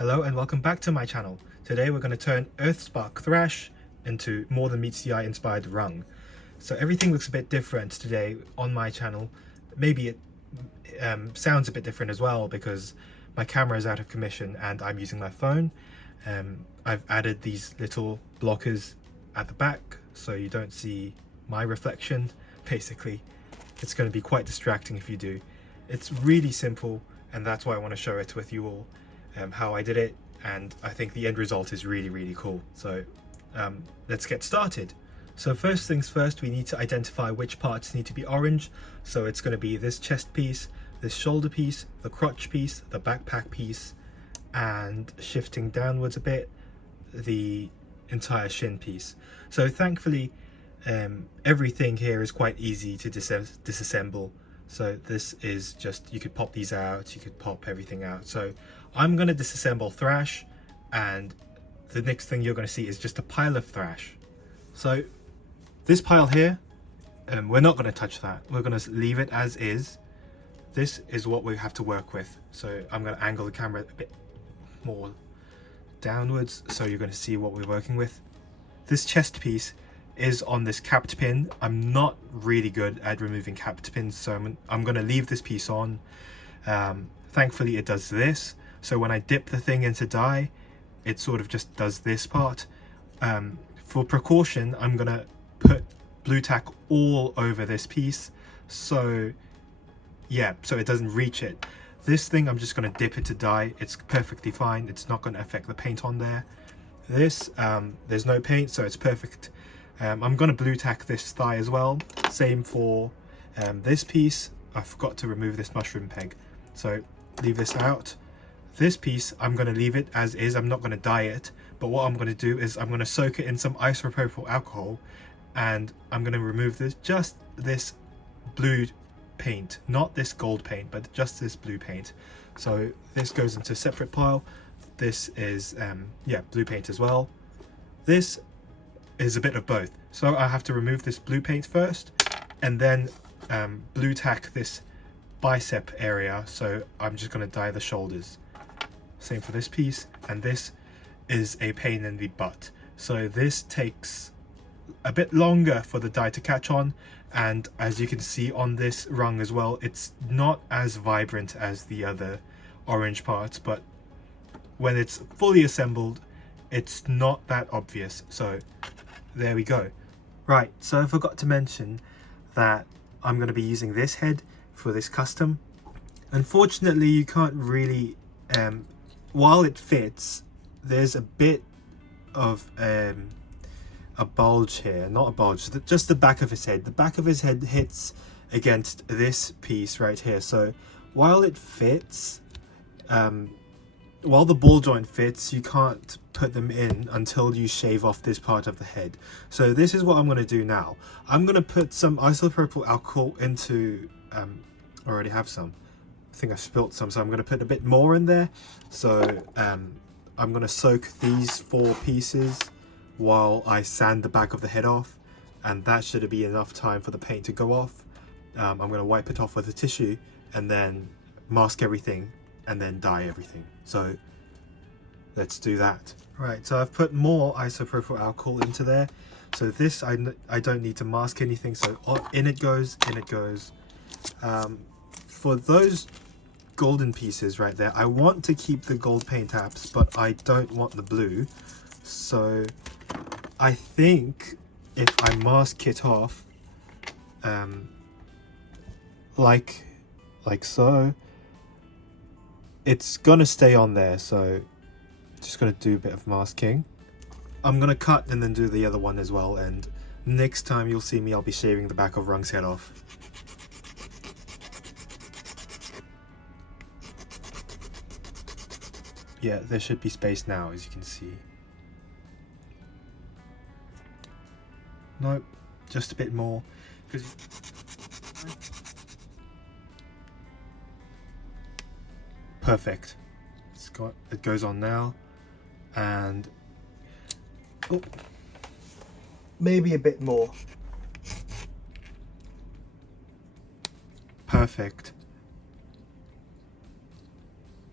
Hello and welcome back to my channel. Today we're going to turn Earthspark Thrash into more than meets the eye inspired rung. So everything looks a bit different today on my channel. Maybe it sounds a bit different as well because my camera is out of commission and I'm using my phone. I've added these little blockers at the back so you don't see my reflection. Basically, it's going to be quite distracting if you do. It's really simple and that's why I want to show it with you all. How I did it, and I think the end result is really cool. So let's get started. So first things first, we need to identify which parts need to be orange. So it's going to be this chest piece, this shoulder piece, the crotch piece, the backpack piece, and shifting downwards a bit, the entire shin piece. So thankfully everything here is quite easy to disassemble. So this is just, you could pop these out, you could pop everything out. So I'm going to disassemble Thrash, and the next thing you're going to see is just a pile of Thrash. So this pile here, we're not going to touch that. We're going to leave it as is. This is what we have to work with. So I'm going to angle the camera a bit more downwards so you're going to see what we're working with. This chest piece is on this capped pin. I'm not really good at removing capped pins, so I'm going to leave this piece on. Thankfully it does this, so when I dip the thing into dye, it sort of just does this part. For precaution, I'm going to put blue tack all over this piece, so yeah, so it doesn't reach it. This thing I'm just going to dip into dye. It's perfectly fine. It's not going to affect the paint on there. This there's no paint, so it's perfect. I'm going to blue tack this thigh as well. Same for this piece. I forgot to remove this mushroom peg, so leave this out. This piece I'm going to leave it as is. I'm not going to dye it, but what I'm going to do is I'm going to soak it in some isopropyl alcohol, and I'm going to remove this blue paint, not this gold paint, but just this blue paint. So this goes into a separate pile. This is blue paint as well. This is a bit of both, so I have to remove this blue paint first and then blue tack this bicep area. So I'm just going to dye the shoulders. Same for this piece, and this is a pain in the butt, so this takes a bit longer for the dye to catch on, and as you can see on this rung as well, it's not as vibrant as the other orange parts, but when it's fully assembled it's not that obvious. So there we go. Right, so I forgot to mention that I'm going to be using this head for this custom. Unfortunately, you can't really, while it fits, there's a bit of a bulge here. Not a bulge, just the back of his head. The back of his head hits against this piece right here. So while it fits, while the ball joint fits, you can't put them in until you shave off this part of the head. So this is what I'm going to do now. I'm going to put some isopropyl alcohol into, I already have some. I think I spilt some, so I'm going to put a bit more in there. So I'm going to soak these 4 pieces while I sand the back of the head off, and that should be enough time for the paint to go off. I'm going to wipe it off with a tissue and then mask everything and then dye everything. So let's do that. Right, so I've put more isopropyl alcohol into there. So this I don't need to mask anything, so in it goes, in it goes. For those golden pieces right there, I want to keep the gold paint apps, but I don't want the blue. So I think if I mask it off like so, it's gonna stay on there. So just gonna do a bit of masking. I'm gonna cut and then do the other one as well, and next time you'll see me, I'll be shaving the back of Rung's head off. Yeah, there should be space now, as you can see. Nope, just a bit more. Perfect. It goes on now, and maybe a bit more. Perfect.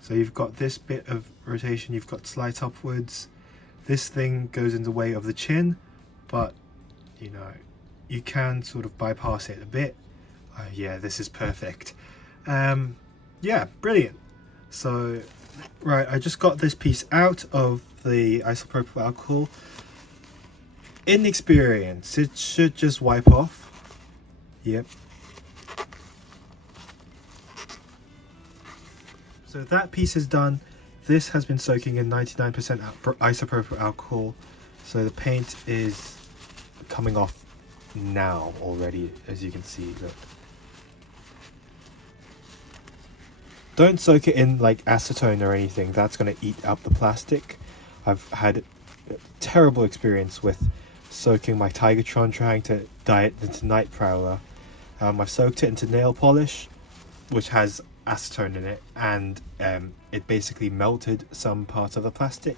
So you've got this bit of rotation, you've got slight upwards. This thing goes in the way of the chin, but you know, you can sort of bypass it a bit. Yeah, this is perfect. Yeah, brilliant. So, right, I just got this piece out of the isopropyl alcohol. Inexperience, it should just wipe off. Yep. So that piece is done. This has been soaking in 99% isopropyl alcohol. So the paint is coming off now already, as you can see. Look. Don't soak it in like acetone or anything. That's going to eat up the plastic. I've had a terrible experience with soaking my Tigertron trying to dye it into Night Prowler. I've soaked it into nail polish, which has acetone in it, and it basically melted some parts of the plastic.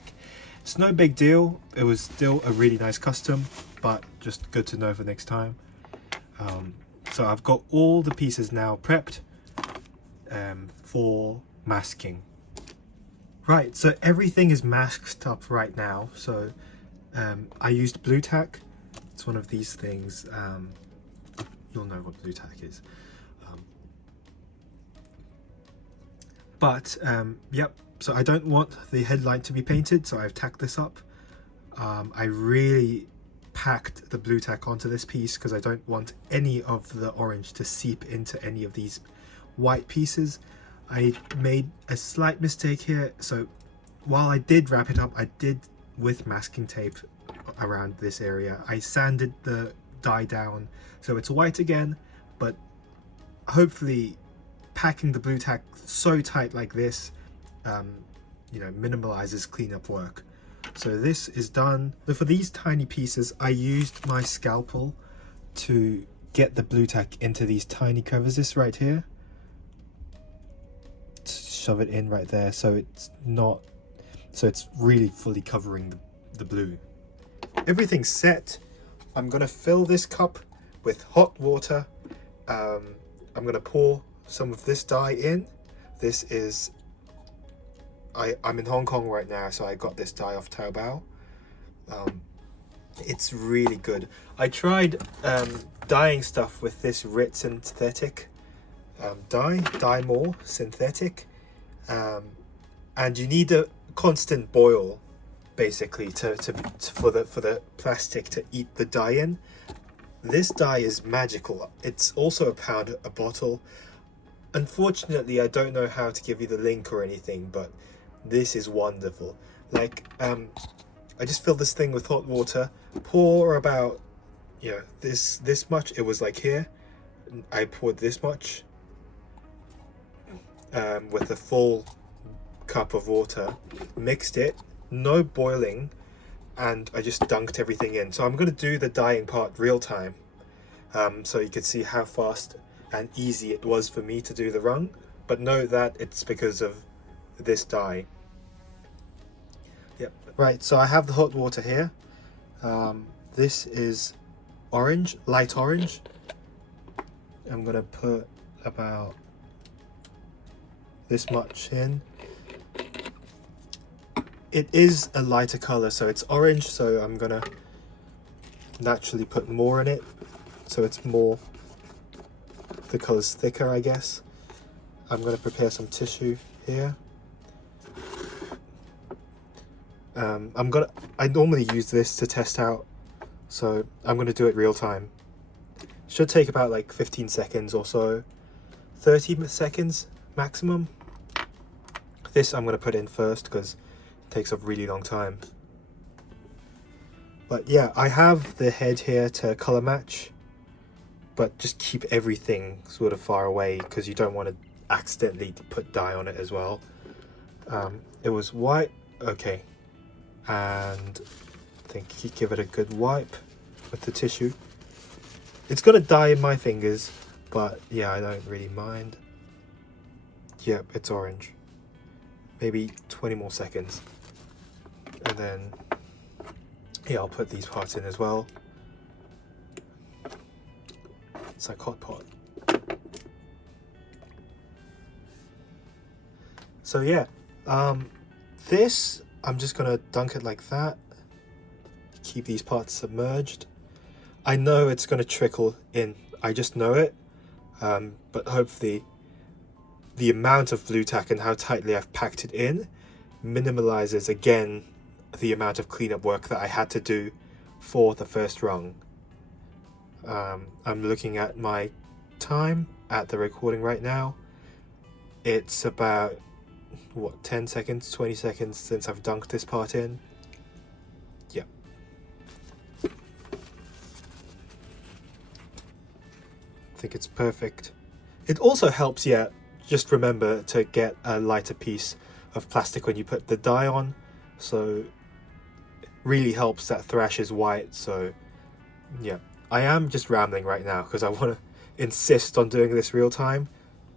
It's no big deal. It was still a really nice custom, but just good to know for next time. So I've got all the pieces now prepped for masking. Right, so everything is masked up right now. So I used blue tack. It's one of these things. You'll know what blue tack is. Yep, so I don't want the headlight to be painted, so I've tacked this up. I really packed the blue tack onto this piece because I don't want any of the orange to seep into any of these white pieces. I made a slight mistake here, so while I did wrap it up, I did with masking tape around this area. I sanded the dye down so it's white again, but hopefully packing the blue tack so tight like this you know, minimalizes cleanup work. So this is done. So for these tiny pieces, I used my scalpel to get the blue tack into these tiny crevices right here. Shove it in right there, so it's not, so it's really fully covering the blue. Everything's set. I'm gonna fill this cup with hot water. I'm gonna pour some of this dye in. This is, I'm in Hong Kong right now, so I got this dye off Taobao. It's really good. I tried dyeing stuff with this Rit synthetic dye more synthetic, and you need a constant boil basically for the plastic to eat the dye in. This dye is magical. It's also £1 a bottle. Unfortunately, I don't know how to give you the link or anything, but this is wonderful. Like, I just fill this thing with hot water, pour about, you know, this much. It was like here. I poured this much with a full cup of water, mixed it, no boiling, and I just dunked everything in. So I'm going to do the dyeing part real time, so you can see how fast and easy it was for me to do the rung, but know that it's because of this dye. Yep. Right, so I have the hot water here. This is orange, light orange. I'm gonna put about this much in. It is a lighter color, so it's orange, so I'm gonna naturally put more in it, so it's more, the color's thicker, I guess. I'm going to prepare some tissue here. I normally use this to test out, so I'm going to do it real time. Should take about like 15 seconds or so, 30 seconds maximum. This I'm going to put in first because it takes a really long time. But yeah, I have the head here to color match, but just keep everything sort of far away because you don't want to accidentally put dye on it as well. It was white, okay, and I think you give it a good wipe with the tissue. It's gonna dye in my fingers, but yeah, I don't really mind. Yep, it's orange. Maybe 20 more seconds, and then yeah, I'll put these parts in as well. It's like hot pot. So yeah, This, I'm just gonna dunk it like that. Keep these parts submerged. I know it's gonna trickle in. I just know it. But hopefully the amount of blue tack and how tightly I've packed it in minimalizes again the amount of cleanup work that I had to do for the first rung. I'm looking at my time at the recording right now. It's about, what, 10 seconds, 20 seconds since I've dunked this part in. Yep. I think it's perfect. It also helps, yeah, just remember to get a lighter piece of plastic when you put the dye on. So it really helps that thrash is white. So yeah, I am just rambling right now because I want to insist on doing this real time.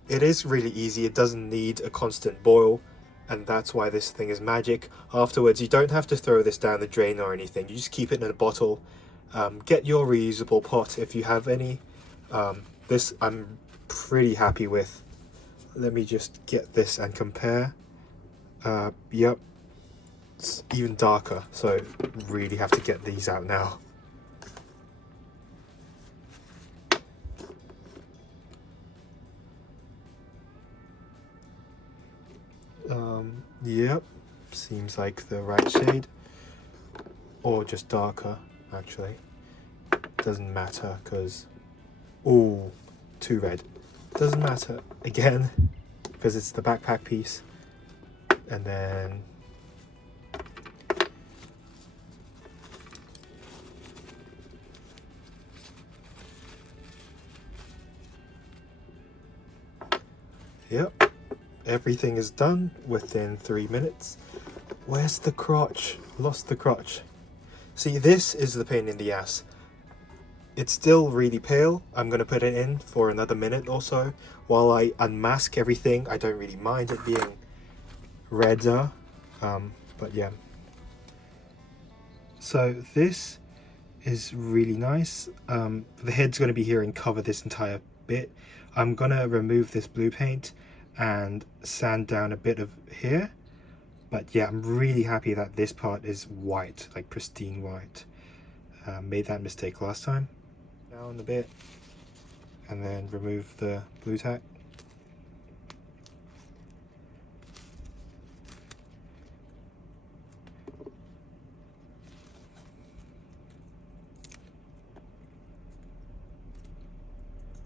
It is really easy. It doesn't need a constant boil, and that's why this thing is magic. Afterwards, you don't have to throw this down the drain or anything. You just keep it in a bottle. Get your reusable pot if you have any. This I'm pretty happy with. Let me just get this and compare. Yep, it's even darker, so really have to get these out now. Yep, seems like the right shade, or just darker actually. Doesn't matter because, ooh, too red. Doesn't matter again because it's the backpack piece. And then yep, everything is done within 3 minutes. Where's the crotch? Lost the crotch. See, this is the pain in the ass. It's still really pale. I'm going to put it in for another minute or so while I unmask everything. I don't really mind it being redder, but yeah. So this is really nice. The head's going to be here and cover this entire bit. I'm going to remove this blue paint and sand down a bit of here. But yeah, I'm really happy that this part is white, like pristine white. Made that mistake last time. Down a bit and then remove the blue tack.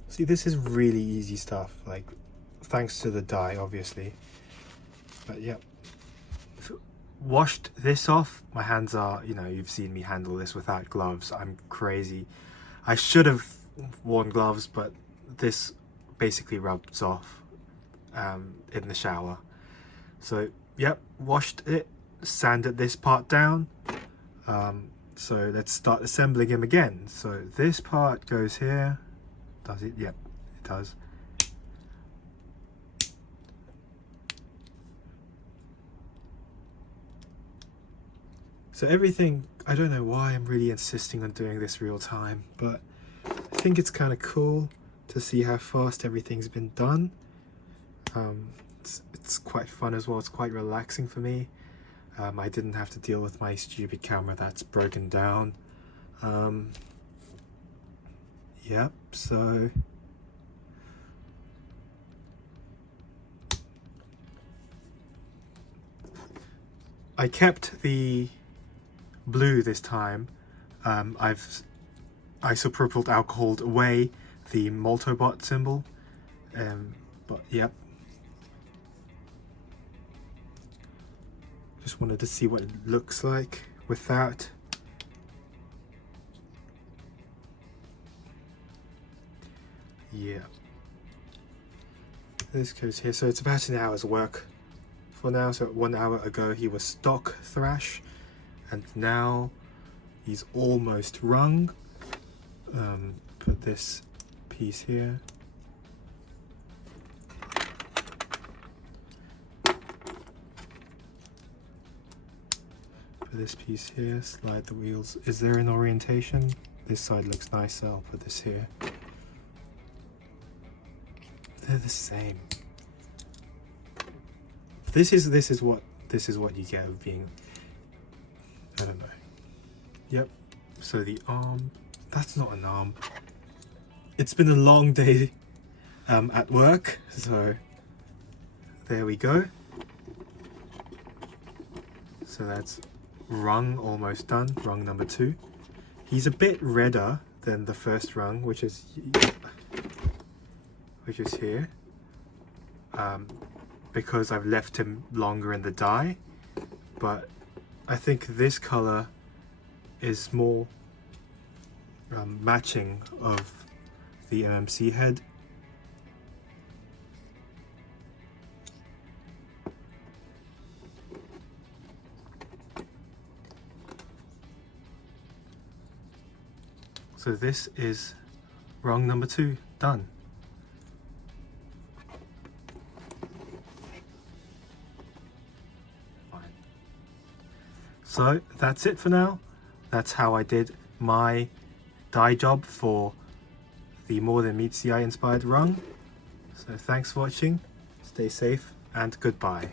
See, this is really easy stuff, like thanks to the dye obviously. But yeah, washed this off. My hands are, you know, you've seen me handle this without gloves. I'm crazy. I should have worn gloves, but this basically rubs off in the shower. So yep, washed it, sanded this part down. So let's start assembling him again. So this part goes here. Does it? Yep, it does. So everything, I don't know why I'm really insisting on doing this real time, but I think it's kind of cool to see how fast everything's been done. It's quite fun as well. It's quite relaxing for me. I didn't have to deal with my stupid camera that's broken down. Yep, so I kept the blue this time. I've isopropyl alcoholed away the Moltobot symbol, but yep. Just wanted to see what it looks like without. Yeah, this goes here, so it's about an hour's work for now. So 1 hour ago he was stock thrash, and now he's almost rung. Put this piece here. Put this piece here, slide the wheels. Is there an orientation? This side looks nicer, I'll put this here. They're the same. this is what you get of being, I don't know. Yep. So the arm, that's not an arm. It's been a long day at work, so there we go. So that's rung almost done, rung number 2. He's a bit redder than the first rung, which is here, because I've left him longer in the dye, but I think this color is more matching of the MMC head. So this is rung number 2 done. Fine. So that's it for now. That's how I did my dye job for the More Than Meets the Eye inspired rung. So thanks for watching, stay safe and goodbye.